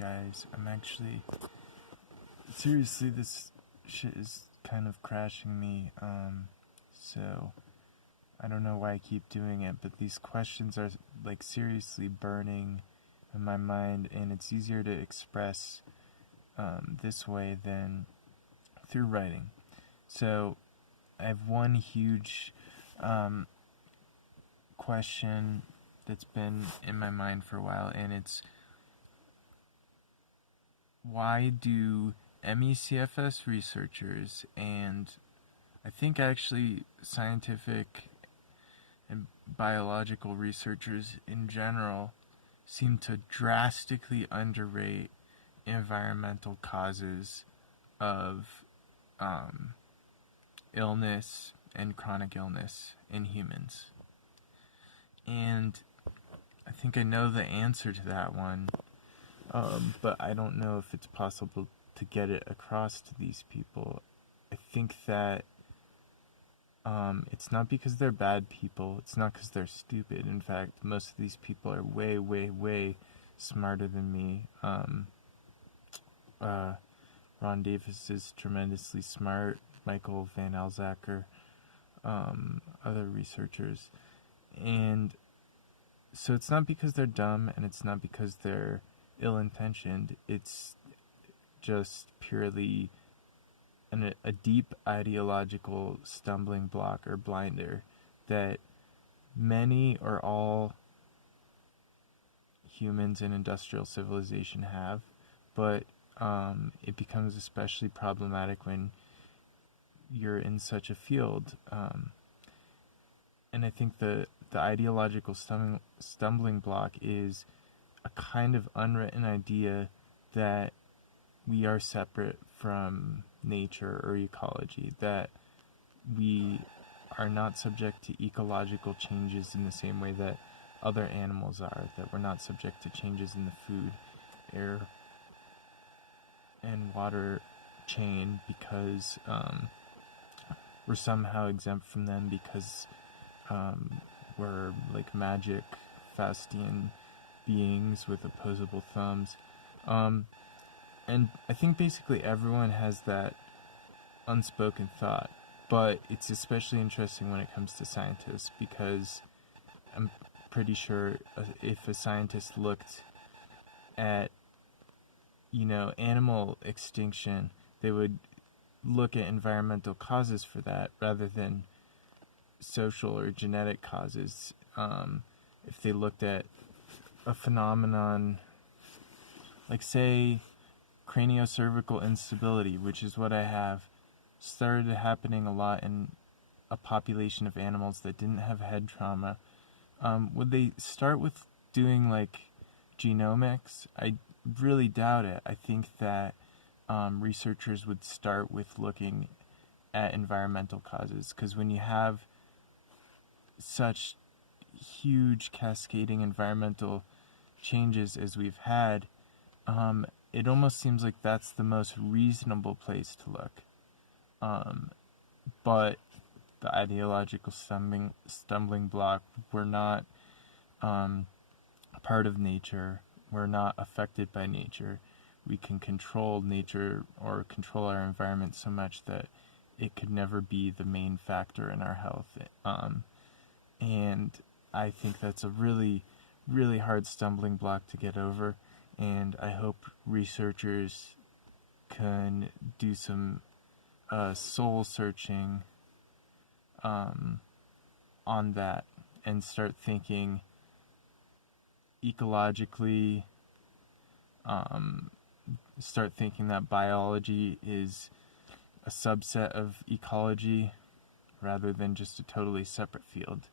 guys. I'm actually seriously, this shit is kind of crashing me. So I don't know why I keep doing it, but these questions are like seriously burning in my mind, and it's easier to express this way than through writing. So I have one huge question that's been in my mind for a while, and it's, why do MECFS researchers and I think actually scientific and biological researchers in general seem to drastically underrate environmental causes of illness and chronic illness in humans? And I think I know the answer to that one, but I don't know if it's possible to get it across to these people. I think that it's not because they're bad people. It's not because they're stupid. In fact, most of these people are way, way, way smarter than me. Ron Davis is tremendously smart. Michael Van Alzaker, other researchers. And so it's not because they're dumb, and it's not because they're ill-intentioned. It's just purely a deep ideological stumbling block or blinder that many or all humans in industrial civilization have, but it becomes especially problematic when you're in such a field. And I think the ideological stumbling block is a kind of unwritten idea that we are separate from nature or ecology, that we are not subject to ecological changes in the same way that other animals are, that we're not subject to changes in the food, air, and water chain because we're somehow exempt from them because we're like magic Faustian beings with opposable thumbs. And I think basically everyone has that unspoken thought, but it's especially interesting when it comes to scientists, because I'm pretty sure if a scientist looked at, animal extinction, they would look at environmental causes for that rather than social or genetic causes. If they looked at a phenomenon like, say, craniocervical instability, which is what I have, started happening a lot in a population of animals that didn't have head trauma, would they start with doing like genomics? I really doubt it. I think that researchers would start with looking at environmental causes, because when you have such huge cascading environmental changes as we've had, it almost seems like that's the most reasonable place to look. But the ideological stumbling block, we're not part of nature. We're not affected by nature. We can control nature or control our environment so much that it could never be the main factor in our health. And I think that's a really, really hard stumbling block to get over. And I hope researchers can do some soul searching on that and start thinking ecologically, start thinking that biology is a subset of ecology rather than just a totally separate field.